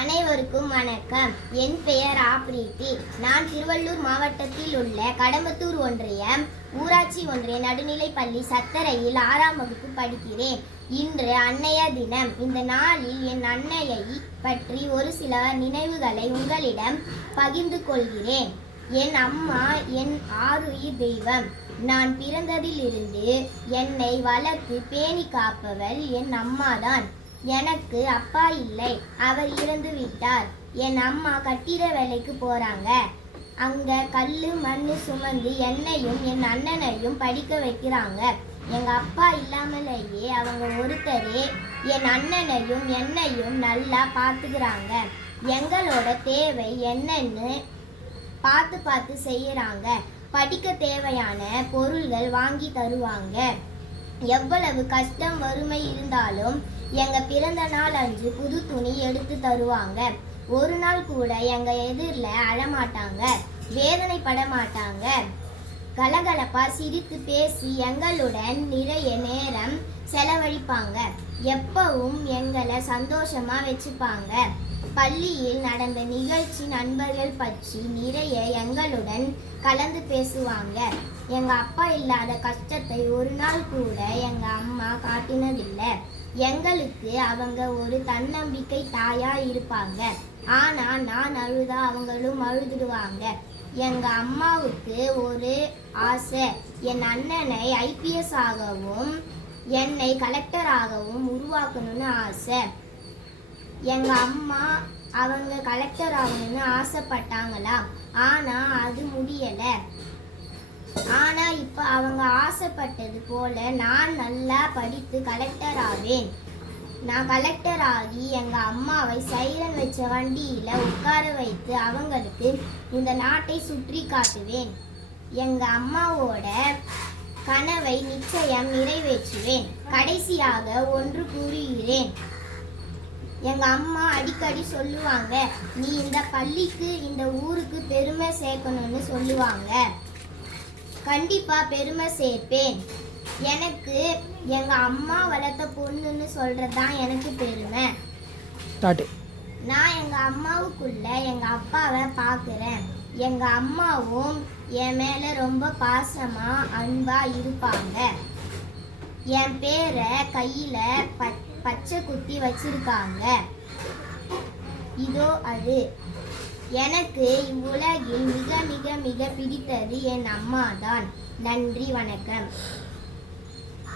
அனைவருக்கும் வணக்கம். என் பெயர் ஆப்ரீத்தி. நான் திருவள்ளூர் மாவட்டத்தில் உள்ள கடம்பத்தூர் ஒன்றியம் ஊராட்சி ஒன்றிய நடுநிலைப்பள்ளி சத்தரையில் 6ஆம் வகுப்பு படிக்கிறேன். இன்று அன்னையர் தினம். இந்த நாளில் என் அன்னையை பற்றி ஒரு சில நினைவுகளை உங்களிடம் பகிர்ந்து கொள்கிறேன். என் அம்மா என் ஆருயிர் தெய்வம். நான் பிறந்ததிலிருந்து என்னை வளர்த்து பேணி காப்பவள் என் அம்மாதான். எனக்கு அப்பா இல்லை, அவர் இறந்து விட்டார். என் அம்மா கட்டிட வேலைக்கு போறாங்க. அங்க கல்லு மண்ணு சுமந்து என்னையும் என் அண்ணனையும் படிக்க வைக்கிறாங்க. எங்க அப்பா இல்லாமலேயே அவங்க ஒருத்தரே என் அண்ணனையும் என்னையும் நல்லா பார்த்துக்கிறாங்க. எங்களோட தேவை என்னன்னு பார்த்து செய்யறாங்க. படிக்க தேவையான பொருள்கள் வாங்கி தருவாங்க. எவ்வளவு கஷ்டம் வறுமை இருந்தாலும் எங்க பிறந்த நாள் அன்று புது துணி எடுத்து தருவாங்க. ஒரு நாள் கூட எங்க எதிரில் அழமாட்டாங்க, வேதனைப்பட மாட்டாங்க. கலகலப்பா சிரித்து பேசி எங்களுடன் நிறைய நேரம் செலவழிப்பாங்க. எப்பவும் எங்களை சந்தோஷமா வச்சுப்பாங்க. பள்ளியில் நடந்த நிகழ்ச்சி நண்பர்கள் பற்றி நிறைய எங்களுடன் கலந்து பேசுவாங்க. எங்க அப்பா இல்லாத கஷ்டத்தை ஒரு நாள் கூட எங்க அம்மா காட்டினதில்லை. எங்களுக்கு அவங்க ஒரு தன்னம்பிக்கை தாயா இருப்பாங்க. ஆனா நான் அழுதா அவங்களும் அழுதுடுவாங்க. எங்க அம்மாவுக்கு ஒரு ஆசை, என் அண்ணனை IPS ஆகவும் என்னை கலெக்டராகவும் உருவாக்கணும்னு ஆசை. எங்க அம்மா அவங்க கலெக்டர் ஆகணும்னு ஆசைப்பட்டாங்களாம். ஆனா அது முடியல. ஆனா இப்ப அவங்க ஆசைப்பட்டது போல நான் நல்லா படித்து கலெக்டர் ஆவேன். நான் கலெக்டர் ஆகி எங்க அம்மாவை சைரன் வச்ச வண்டியில உட்கார வைத்து அவங்களுக்கு இந்த நாட்டை சுற்றி காட்டுவேன். எங்க அம்மாவோட கனவை நிச்சயம் நிறைவேற்றுவேன். கடைசியாக ஒன்று கூறுகிறேன். எங்க அம்மா அடிக்கடி சொல்லுவாங்க, நீ இந்த பள்ளிக்கு இந்த ஊருக்கு பெருமை சேர்க்கணும்னு சொல்லுவாங்க. கண்டிப்பா பெருமை சேர்ப்பேன். எனக்கு எங்க அம்மா வளர்த்த பொண்ணுன்னு சொல்றதுதான் எனக்கு பெருமை. நான் எங்க அம்மாவுக்குள்ள எங்க அப்பாவை பார்க்குறேன். எங்க அம்மாவும் என் மேல ரொம்ப பாசமா அன்பா இருப்பாங்க. என் பேரை கையில பச்சை குத்தி வச்சிருக்காங்க. இதோ அது. எனக்கு இவ்வுலகில் மிக மிக மிக பிடித்தது என் அம்மா தான். நன்றி, வணக்கம்.